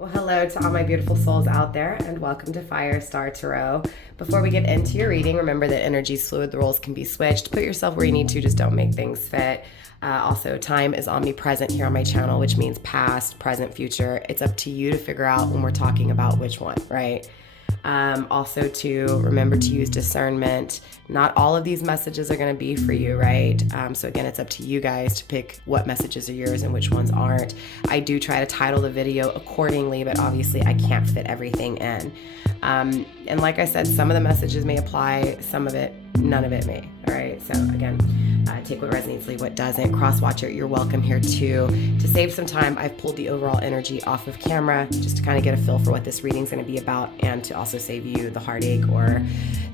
Well, hello to all my beautiful souls out there, and welcome to Firestar Tarot. Before we get into your reading, remember that energy is fluid, the roles can be switched. Put yourself where you need to, just don't make things fit. Also, time is omnipresent here on my channel, which means past, present, future. It's up to you to figure out when we're talking about which one, right? Also, to remember to use discernment. Not all of these messages are going to be for you, right? So again, it's up to you guys to pick what messages are yours and which ones aren't. I do try to title the video accordingly, but obviously I can't fit everything in. And like I said, some of the messages may apply, some of it, none of it may. All right. So again, take what resonates, leave what doesn't. Cross watch it. You're welcome here too. To save some time, I've pulled the overall energy off of camera just to kind of get a feel for what this reading is going to be about, and to also save you the heartache or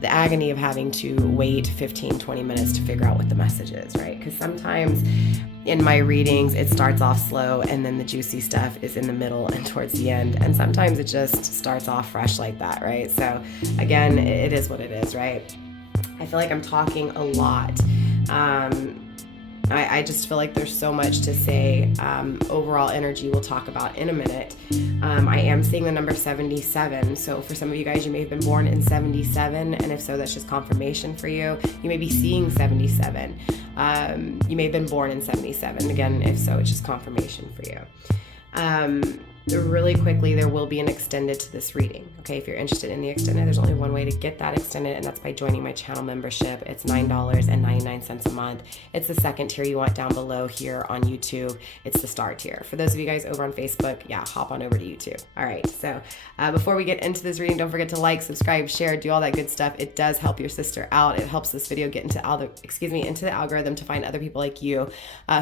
the agony of having to wait 15, 20 minutes to figure out what the message is, right? Because sometimes in my readings, it starts off slow and then the juicy stuff is in the middle and towards the end. And sometimes it just starts off fresh like that, right? So again, it is what it is, right? I feel like I'm talking a lot. I just feel like there's so much to say. Overall energy we'll talk about in a minute. I am seeing the number 77. So for some of you guys, you may have been born in 77. And if so, that's just confirmation for you. You may be seeing 77. You may have been born in 77. Again, if so, it's just confirmation for you. Really quickly, there will be an extended to this reading. Okay, if you're interested in the extended, there's only one way to get that extended, and that's by joining my channel membership. It's $9.99 a month. It's the second tier you want down below here on YouTube. It's the star tier. For those of you guys over on Facebook, yeah, hop on over to YouTube. All right, so before we get into this reading, don't forget to like, subscribe, share, do all that good stuff. It does help your sister out. It helps this video get into the algorithm to find other people like you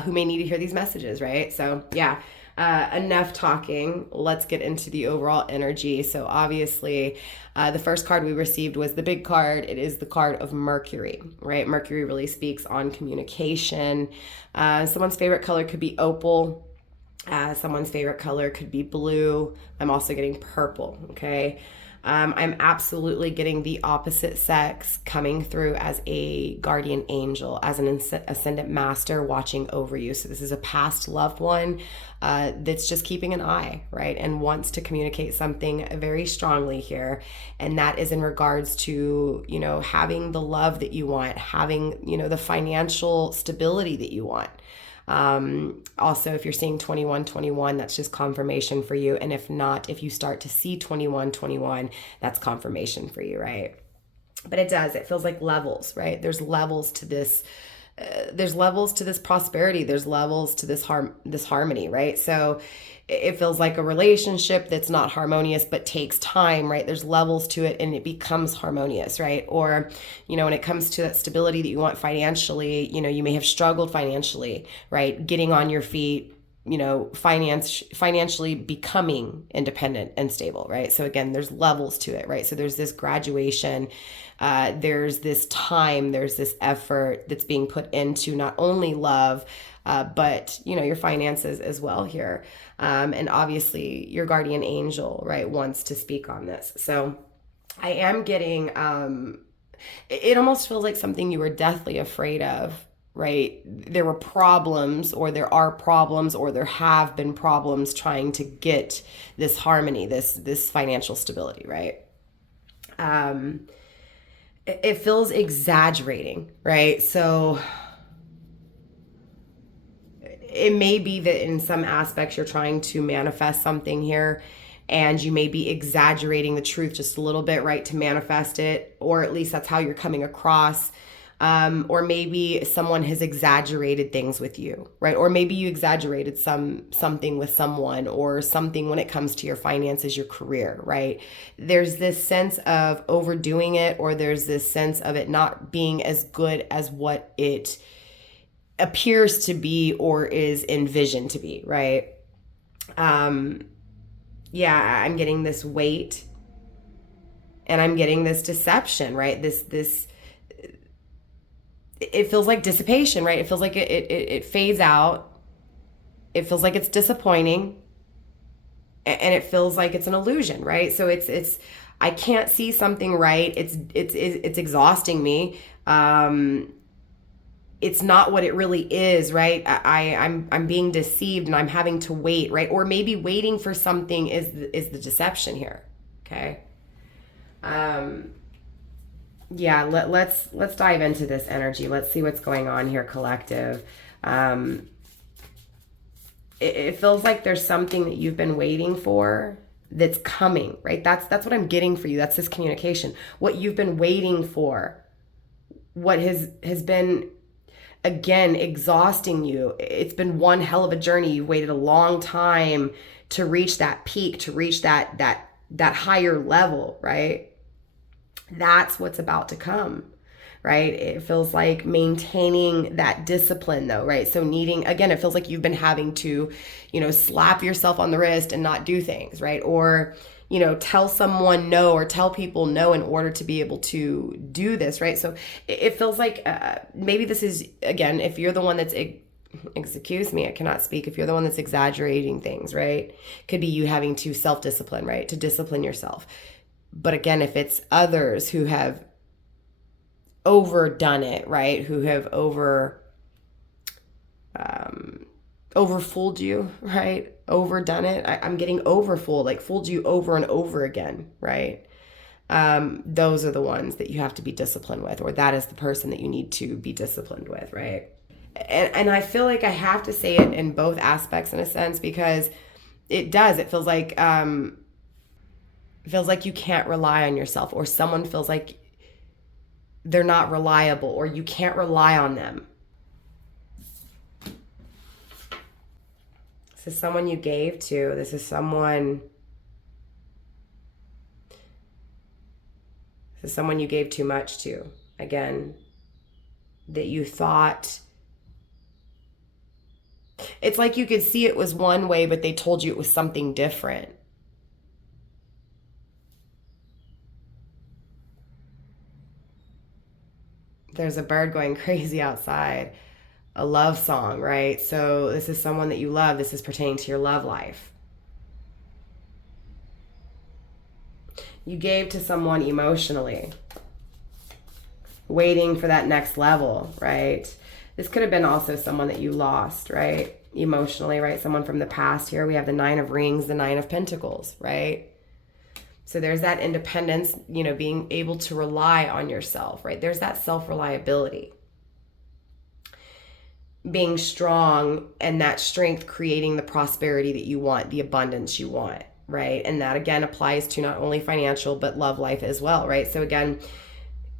who may need to hear these messages, right? So yeah. Enough talking. Let's get into the overall energy. So obviously, the first card we received was the big card. It is the card of Mercury, right? Mercury really speaks on communication. Someone's favorite color could be opal. Someone's favorite color could be blue. I'm also getting purple, okay? I'm absolutely getting the opposite sex coming through as a guardian angel, as an ascendant master watching over you. So this is a past loved one that's just keeping an eye, right? And wants to communicate something very strongly here. And that is in regards to, having the love that you want, having, the financial stability that you want. Also, if you're seeing 2121, that's just confirmation for you. And if not, if you start to see 2121, that's confirmation for you, right? But it feels like levels, right? There's levels to this. There's levels to this prosperity. There's levels to this harmony, right? So it feels like a relationship that's not harmonious, but takes time, right? There's levels to it and it becomes harmonious, right? Or, when it comes to that stability that you want financially, you may have struggled financially, right? Getting on your feet, financially becoming independent and stable, right? So again, there's levels to it, right? So there's this graduation, there's this time, there's this effort that's being put into not only love, but your finances as well here. And obviously your guardian angel, right, wants to speak on this. So I am getting, it almost feels like something you were deathly afraid of, right? There were problems, or there are problems, or there have been problems trying to get this harmony, this financial stability, right? It feels exaggerating, right? So it may be that in some aspects you're trying to manifest something here, and you may be exaggerating the truth just a little bit, right, to manifest it, or at least that's how you're coming across. Or maybe someone has exaggerated things with you, right? Or maybe you exaggerated something with someone, or something when it comes to your finances, your career, right? There's this sense of overdoing it, or there's this sense of it not being as good as what it appears to be or is envisioned to be, right? I'm getting this weight, and I'm getting this deception, right? This it feels like dissipation, right? It feels like it fades out. It feels like it's disappointing, and it feels like it's an illusion, right? So it's I can't see something right. It's exhausting me. it's not what it really is, right? I'm being deceived and I'm having to wait, right? Or maybe waiting for something is the deception here. Okay. Yeah, let's dive into this energy. Let's see what's going on here, collective. It feels like there's something that you've been waiting for that's coming, right? That's what I'm getting for you. That's this communication. What you've been waiting for, what has been, again, exhausting you. It's been one hell of a journey. You've waited a long time to reach that peak, to reach that higher level, right? That's what's about to come, right? It feels like maintaining that discipline though, right? So needing, again, it feels like you've been having to, slap yourself on the wrist and not do things, right? Or, tell someone no, or tell people no in order to be able to do this, right? So it feels like maybe this is, again, if you're the one that's, excuse me, I cannot speak. If you're the one that's exaggerating things, right? Could be you having to self-discipline, right? To discipline yourself. But again, if it's others who have overdone it, right? Who have overfooled you, right? Overdone it. I'm getting overfooled, like fooled you over and over again, right? Those are the ones that you have to be disciplined with, or that is the person that you need to be disciplined with, right? And I feel like I have to say it in both aspects in a sense, because it feels like you can't rely on yourself, or someone feels like they're not reliable, or you can't rely on them. This is someone you gave to. This is someone you gave too much to. Again, that you thought, it's like you could see it was one way, but they told you it was something different. There's a bird going crazy outside. A love song, right? So this is someone that you love. This is pertaining to your love life. You gave to someone emotionally, waiting for that next level, right? This could have been also someone that you lost, right? Emotionally, right? Someone from the past. Here we have the 9 of Rings, the 9 of Pentacles, right? So there's that independence, being able to rely on yourself, right? There's that self-reliability. Being strong, and that strength creating the prosperity that you want, the abundance you want, right? And that again applies to not only financial, but love life as well, right? So again,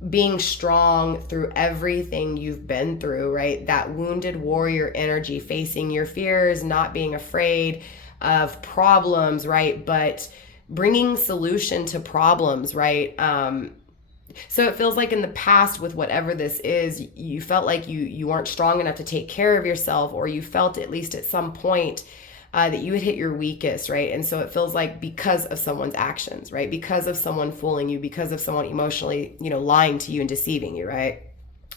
being strong through everything you've been through, right? That wounded warrior energy, facing your fears, not being afraid of problems, right? But bringing solution to problems, right? So it feels like in the past, with whatever this is, you felt like you weren't strong enough to take care of yourself, or you felt at least at some point that you had hit your weakest, right? And so it feels like because of someone's actions, right? Because of someone fooling you, because of someone emotionally, lying to you and deceiving you, right?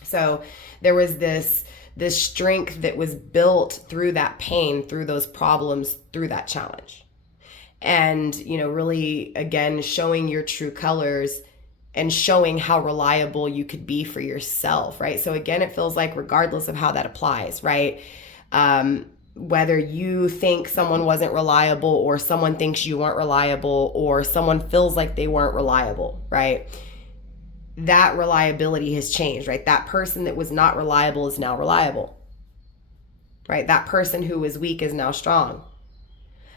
So there was this strength that was built through that pain, through those problems, through that challenge. And, really, again, showing your true colors and showing how reliable you could be for yourself, right? So again, it feels like regardless of how that applies, right? Whether you think someone wasn't reliable, or someone thinks you weren't reliable, or someone feels like they weren't reliable, right? That reliability has changed, right? That person that was not reliable is now reliable, right? That person who was weak is now strong.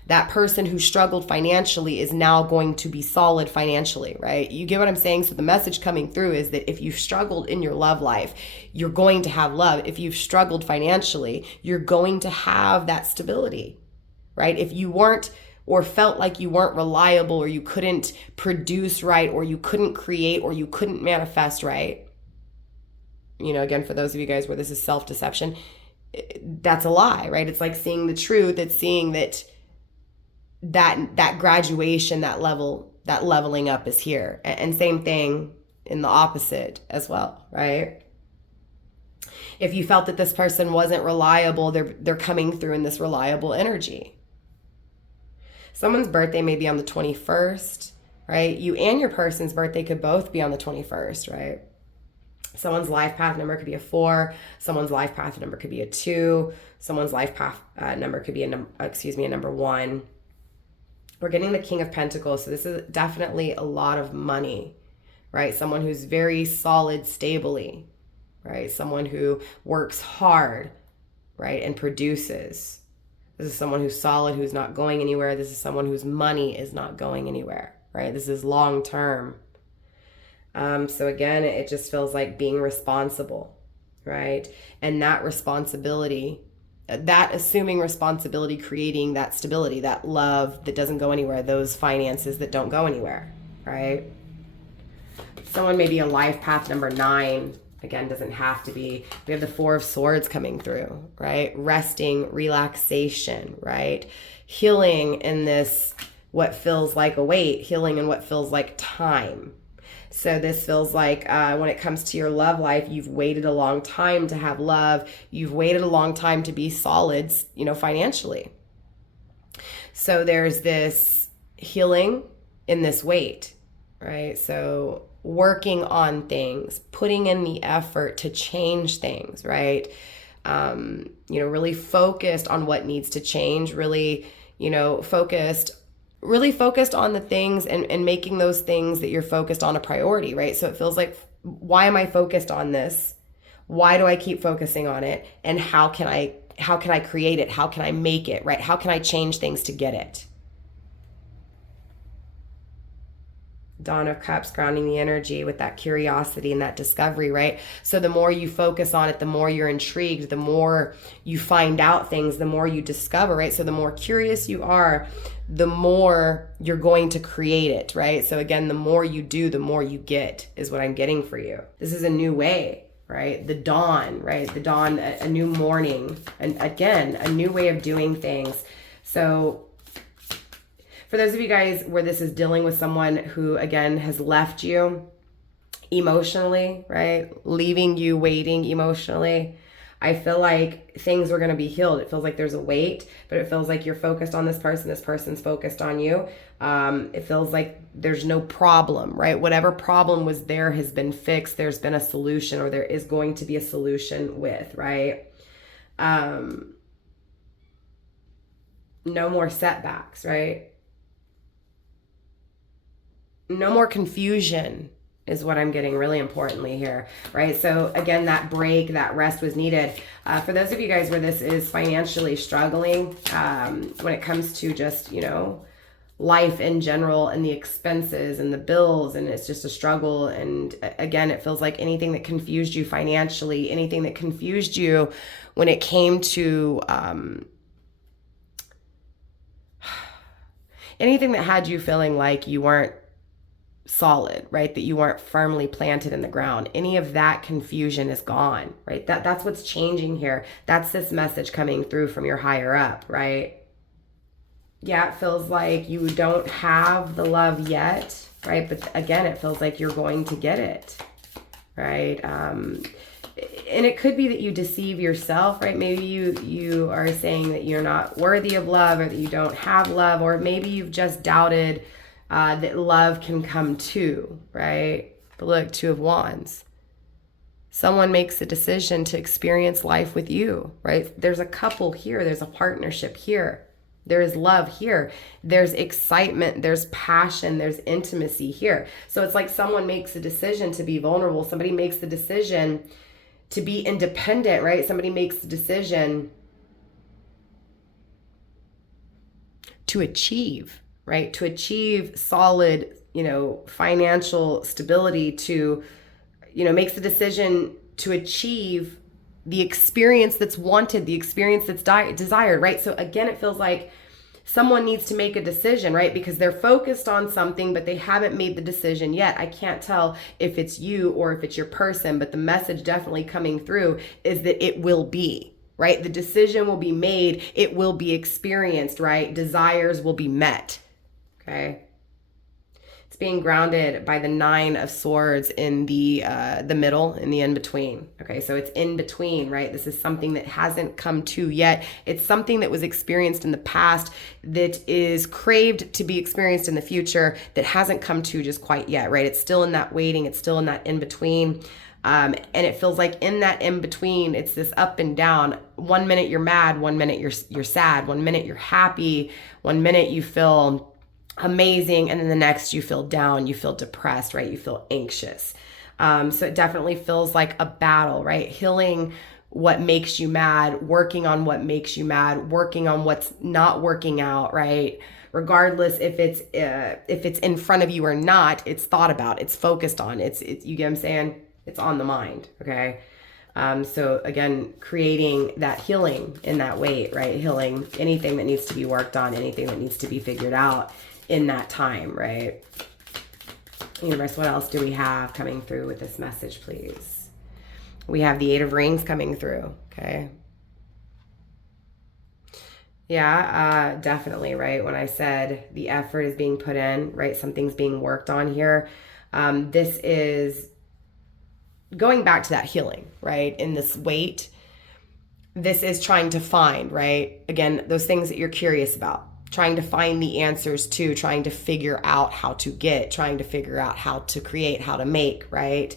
That person who struggled financially is now going to be solid financially, right? You get what I'm saying? So the message coming through is that if you've struggled in your love life, you're going to have love. If you've struggled financially, you're going to have that stability, right? If you weren't, or felt like you weren't reliable, or you couldn't produce right, or you couldn't create, or you couldn't manifest right, again, for those of you guys where this is self-deception, that's a lie, right? It's like seeing the truth. It's seeing that graduation, that leveling up is here. And same thing in the opposite as well, right? If you felt that this person wasn't reliable, they're coming through in this reliable energy. Someone's birthday may be on the 21st, right? You and your person's birthday could both be on the 21st, right? Someone's life path number could be a 4. Someone's life path number could be a 2. Someone's life path number could be a number 1. We're getting the King of Pentacles, so this is definitely a lot of money, right? Someone who's very solid stably, right? Someone who works hard, right, and produces. This is someone who's solid, who's not going anywhere. This is someone whose money is not going anywhere, right? This is long term. So again, it just feels like being responsible, right? And that responsibility, that assuming responsibility, creating that stability, that love that doesn't go anywhere, those finances that don't go anywhere, right? Someone may be a life path number 9. Again, doesn't have to be. We have the 4 of Swords coming through, right? Resting, relaxation, right? Healing in this, what feels like a weight, healing in what feels like time. So this feels like when it comes to your love life, you've waited a long time to have love. You've waited a long time to be solid, financially. So there's this healing in this wait, right? So working on things, putting in the effort to change things, right? Really focused on what needs to change, really focused on the things and making those things that you're focused on a priority, right? So it feels like, why am I focused on this? Why do I keep focusing on it? And how can I create it? How can I make it, right? How can I change things to get it? Dawn of Cups, grounding the energy with that curiosity and that discovery, right? So the more you focus on it, the more you're intrigued, the more you find out things, the more you discover, right? So the more curious you are, the more you're going to create it, right? So again, the more you do, the more you get, is what I'm getting for you. This is a new way, right? The dawn, right? The dawn, a new morning, and again, a new way of doing things. So for those of you guys where this is dealing with someone who, again, has left you emotionally, right? Leaving you waiting emotionally, I feel like things are going to be healed. It feels like there's a weight, but it feels like you're focused on this person. This person's focused on you. It feels like there's no problem, right? Whatever problem was there has been fixed. There's been a solution, or there is going to be a solution with, right? No more setbacks, right? No more confusion is what I'm getting really importantly here, right? So again, that break, that rest was needed. For those of you guys where this is financially struggling, when it comes to just, life in general and the expenses and the bills, and it's just a struggle. And again, it feels like anything that confused you financially, anything that confused you when it came to anything that had you feeling like you weren't solid, right? That you weren't firmly planted in the ground. Any of that confusion is gone, right? That's what's changing here. That's this message coming through from your higher up, right? Yeah, it feels like you don't have the love yet, right? But again, it feels like you're going to get it, right? And it could be that you deceive yourself, right? Maybe you are saying that you're not worthy of love, or that you don't have love, or maybe you've just doubted that love can come too, right? But look, 2 of Wands. Someone makes a decision to experience life with you, right? There's a couple here. There's a partnership here. There is love here. There's excitement. There's passion. There's intimacy here. So it's like someone makes a decision to be vulnerable. Somebody makes the decision to be independent, right? Somebody makes the decision to achieve, right? To achieve solid, financial stability, to, makes the decision to achieve the experience that's wanted, the experience that's desired, right? So again, it feels like someone needs to make a decision, right? Because they're focused on something, but they haven't made the decision yet. I can't tell if it's you or if it's your person, but the message definitely coming through is that it will be, right? The decision will be made. It will be experienced, right? Desires will be met. Okay. It's being grounded by the 9 of Swords in the middle, in the in-between. Okay, so it's in between, right? This is something that hasn't come to yet. It's something that was experienced in the past that is craved to be experienced in the future that hasn't come to just quite yet, right? It's still in that waiting. It's still in that in-between. And it feels like in that in between, it's this up and down. 1 minute you're mad, 1 minute you're sad, 1 minute you're happy, 1 minute you feel amazing, and then the next you feel down, you feel depressed, right? You feel anxious. So it definitely feels like a battle, right? Healing what makes you mad, working on what makes you mad, working on what's not working out, right? Regardless if it's in front of you or not, it's thought about, it's focused on, it's you get what I'm saying? It's on the mind, okay? So again, creating that healing in that weight, right? Healing anything that needs to be worked on, anything that needs to be figured out in that time, right? Universe, what else do we have coming through with this message, please? We have the 8 of Rings coming through, okay? Yeah, definitely, right? When I said the effort is being put in, right? Something's being worked on here. This is going back to that healing, right? In this weight, this is trying to find, right? Again, those things that you're curious about, trying to find the answers to, trying to figure out how to get, trying to figure out how to create, how to make, right?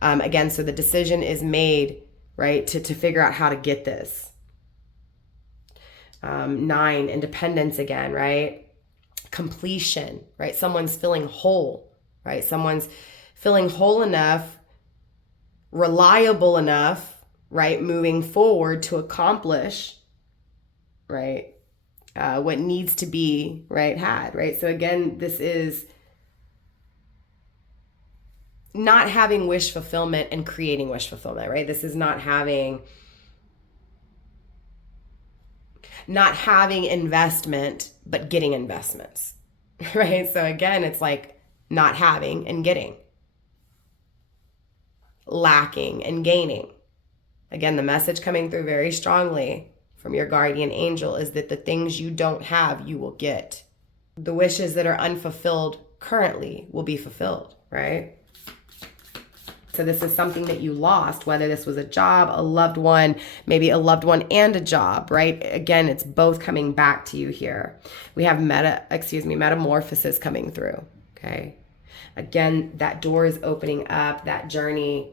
Again, so the decision is made, right? To figure out how to get this. 9, independence again, right? Completion, right? Someone's feeling whole, right? Someone's feeling whole enough, reliable enough, right? Moving forward to accomplish, right? What needs to be, right? Had, right? So again, this is not having wish fulfillment and creating wish fulfillment, right? This is not having investment, but getting investments, right? So again, it's like not having and getting, lacking and gaining. Again, the message coming through very strongly from your guardian angel is that the things you don't have, you will get. The wishes that are unfulfilled currently will be fulfilled, right? So this is something that you lost, whether this was a job, a loved one, maybe a loved one and a job, right? Again, it's both coming back to you here. We have metamorphosis coming through, okay? Again, that door is opening up, that journey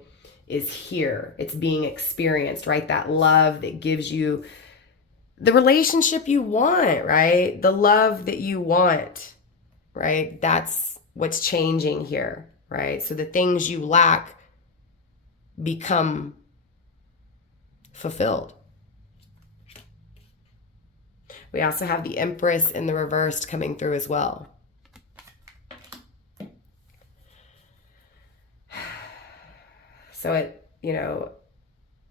is here. It's being experienced, right? That love that gives you the relationship you want, right? The love that you want, right? That's what's changing here, right? So the things you lack become fulfilled. We also have the Empress in the reversed coming through as well. So it,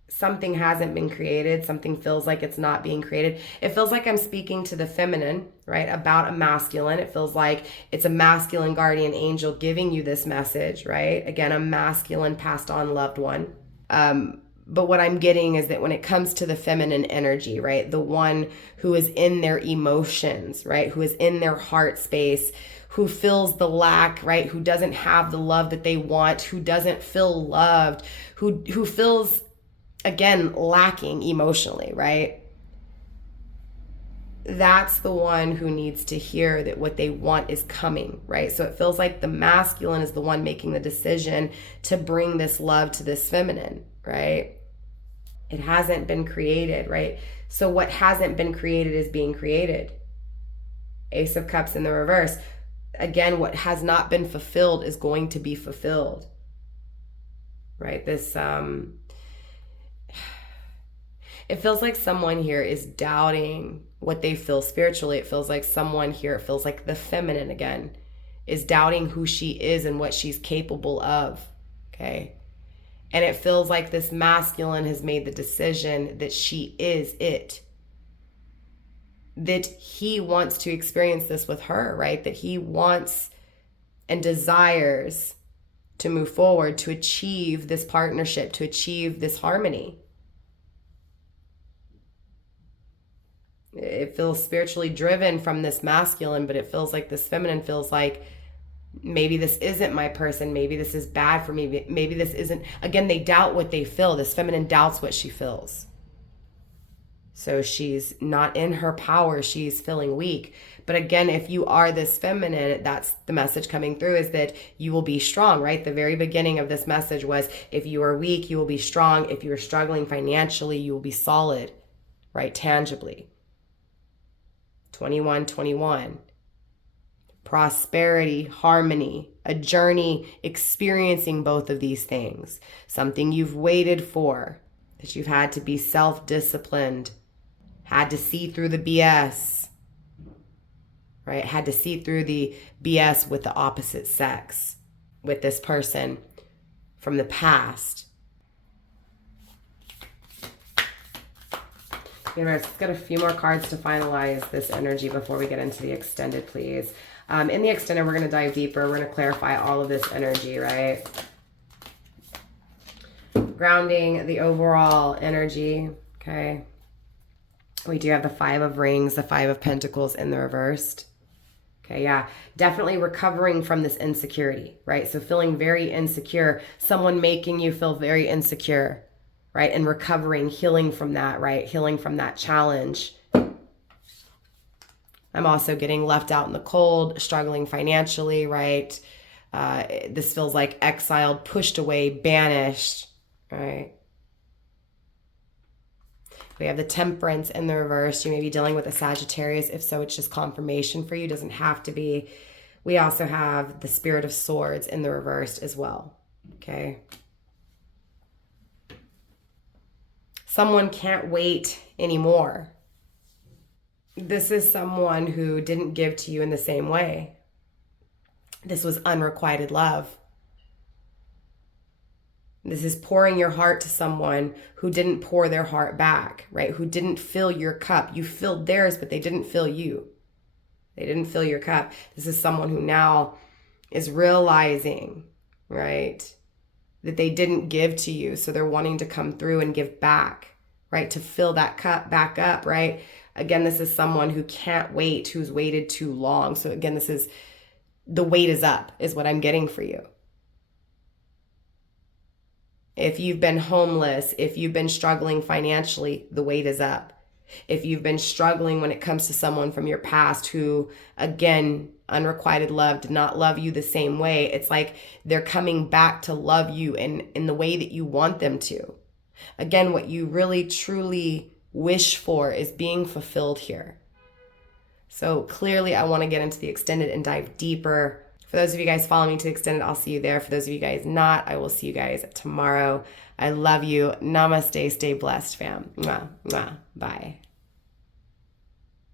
something hasn't been created. Something feels like it's not being created. It feels like I'm speaking to the feminine, right? About a masculine. It feels like it's a masculine guardian angel giving you this message, right? Again, a masculine passed on loved one. But what I'm getting is that when it comes to the feminine energy, right? The one who is in their emotions, right? Who is in their heart space, who feels the lack, right? Who doesn't have the love that they want, who doesn't feel loved, who feels, again, lacking emotionally, right? That's the one who needs to hear that what they want is coming, right? So it feels like the masculine is the one making the decision to bring this love to this feminine, right? It hasn't been created, right? So what hasn't been created is being created. Ace of Cups in the reverse. Again, what has not been fulfilled is going to be fulfilled, right? This, it feels like someone here is doubting what they feel spiritually. It feels like someone here, it feels like the feminine again, is doubting who she is and what she's capable of, okay? And it feels like this masculine has made the decision that she is it. That he wants to experience this with her, right? That he wants and desires to move forward, to achieve this partnership, to achieve this harmony. It feels spiritually driven from this masculine, but it feels like this feminine feels like maybe this isn't my person. Maybe this is bad for me. Maybe this isn't. Again, they doubt what they feel. This feminine doubts what she feels. So she's not in her power. She's feeling weak. But again, if you are this feminine, that's the message coming through, is that you will be strong, right? The very beginning of this message was, if you are weak, you will be strong. If you are struggling financially, you will be solid, right? Tangibly. 2121. Prosperity, harmony, a journey experiencing both of these things. Something you've waited for, that you've had to be self-disciplined, had to see through the BS, right? Had to see through the BS with the opposite sex, with this person from the past. Let's get a few more cards to finalize this energy before we get into the extended, please. In the extended, we're going to dive deeper. We're going to clarify all of this energy, right? Grounding the overall energy, okay? We do have the 5 of Rings, the 5 of Pentacles in the reversed. Okay, yeah, definitely recovering from this insecurity, right? So feeling very insecure, someone making you feel very insecure, right? And recovering, healing from that, right? Healing from that challenge. I'm also getting left out in the cold, struggling financially, right? This feels like exiled, pushed away, banished, right? We have the Temperance in the reverse. You may be dealing with a Sagittarius. If so, it's just confirmation for you. It doesn't have to be. We also have the Spirit of Swords in the reversed as well, okay? Someone can't wait anymore. This is someone who didn't give to you in the same way. This was unrequited love. This is pouring your heart to someone who didn't pour their heart back, right? Who didn't fill your cup. You filled theirs, but they didn't fill you. They didn't fill your cup. This is someone who now is realizing, right, that they didn't give to you. So they're wanting to come through and give back, right? To fill that cup back up, right? Again, this is someone who can't wait, who's waited too long. So again, this is, the weight is up, is what I'm getting for you. If you've been homeless, if you've been struggling financially, the weight is up. If you've been struggling when it comes to someone from your past who, again, unrequited love, did not love you the same way, it's like they're coming back to love you in the way that you want them to. Again, what you really, truly wish for is being fulfilled here. So clearly, I want to get into the extended and dive deeper. For those of you guys following me to the extended, I'll see you there. For those of you guys not, I will see you guys tomorrow. I love you. Namaste. Stay blessed, fam. Mwah, mwah. Bye.